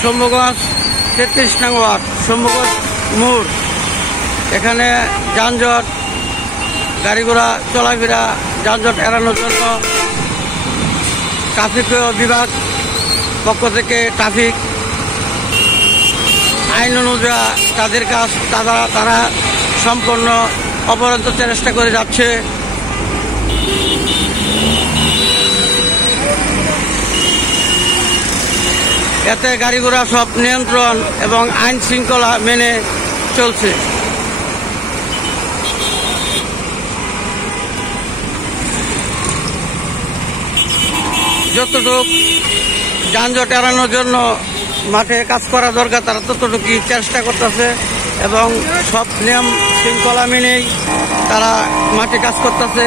শম্ভুগঞ্জ 33 নং ওয়ার্ড শম্ভুগঞ্জ মোড়। এখানে যানজট, গাড়ি ঘোড়া চলাফেরা, যানজট এড়ানোর জন্য ট্রাফিক বিভাগ পক্ষ থেকে ট্রাফিক আইন অনুযায়ী তাদের কাজ তারা সম্পূর্ণ অপরন্ত চেষ্টা করে যাচ্ছে। এতে গাড়ি ঘোড়া সব নিয়ন্ত্রণ এবং আইন শৃঙ্খলা মেনে চলছে। যতটুক যানজট এড়ানোর জন্য মাঠে কাজ করা দরকার তারা ততটুকুই চেষ্টা করতেছে এবং সব নিয়ম শৃঙ্খলা মেনেই তারা মাঠে কাজ করতেছে।